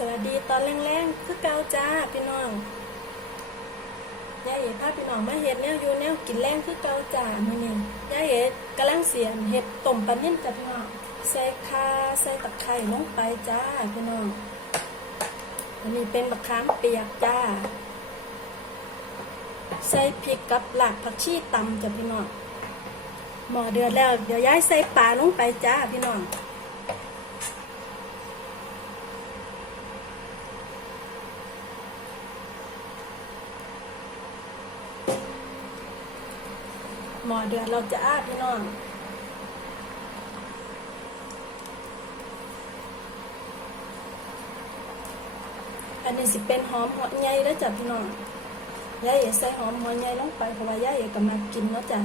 สวัสดีตอนแรงๆ คือเกาจ้าพี่น้องยายเอ๋พาพี่น้องมาเห็ดแนวอยู่แนวกินแรงคือเกาจ้ามื้อนี้ยายเอ๋กำลังเสียนเห็ดต้มปลานิ่มจ้ะพี่น้องใส่ข่าใส่ตะไคร้ลงไปจ้าพี่น้องอันนี้เป็นมะขามเปียกจ้า ใส่พริกกับหลากผักชีตำจ้ะพี่น้องหมอเดือดแล้ว เดี๋ยวยายใส่ปลาลงไปจ้าพี่น้อง หมอเดือดเราจะอาบพี่น้องอันนี้สิเป็นหอมหัวใหญ่แล้วจ้ะพี่น้องยายเอ๋ใส่หอมหัวใหญ่ลงไปเพราะว่ายายเอ๋ก็มากินเนาะจ้ะ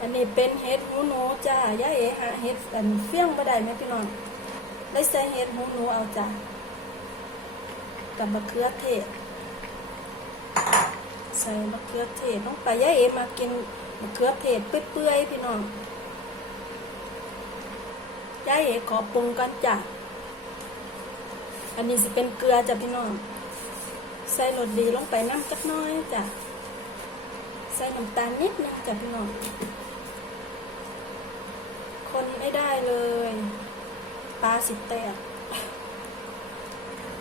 อันนี้เป็นเห็ดหูหนูจ้ายายเอ๋หาเห็ดอันเฟี้ยงบ่ได้ไหมพี่น้องได้ใส่เห็ดหูหนูเอาจ้ะกับมะเขือเทศ ส่มะเขือเทศลงไปยายเอมากินมะเขือเทศเปื่อยๆพี่น้องยายเอขอปรุงกันจ้ะอันนี้สิเป็นเกลือจ้ะพี่น้องใส่รสดีลงไปน้ำจักน้อยจ้ะใส่น้ำตาลนิดนึงจ้ะพี่น้องคนไม่ได้เลยปลาสิแตก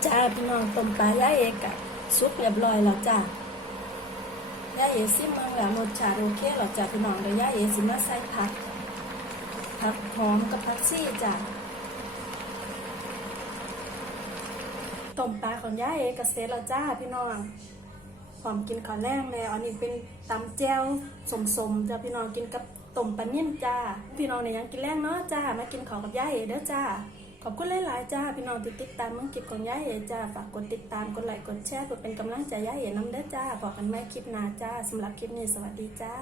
จ้าพี่น้องต้มปลายายเอกะสุกเรียบร้อยแล้วจ้ะ ย่าเอซิมมังแล้วรสชาติโอเคหรอจ้ะพี่น้องเดี๋ยวย่าเอซิมาใส่ผักผักหอมกับผักซี่จ้ะต้มปลาของย่าเอกบเสร็จแล้วจ้าพี่น้องพร้อมกินข้าวแรงแล้วอันนี้เป็นตำแจ่วสมๆจ้ะพี่น้องกินกับต้มปลานิ่มจ้าพี่น้องเนี่ยยังกินแรงเนาะจ้ามากินข้าวกับย่าเอเด้อจ้า ขอบคุณหลายๆจ้าพี่น้องที่ติดตามมังคลิปของย่าเอจ้าฝากกดติดตามกดไลค์กดแชร์เพื่อเป็นกำลังใจย่าเอน้ำเด้อจ้าบอกกันไม่คลิปหน้าจ้าสำหรับคลิปนี้สวัสดีจ้า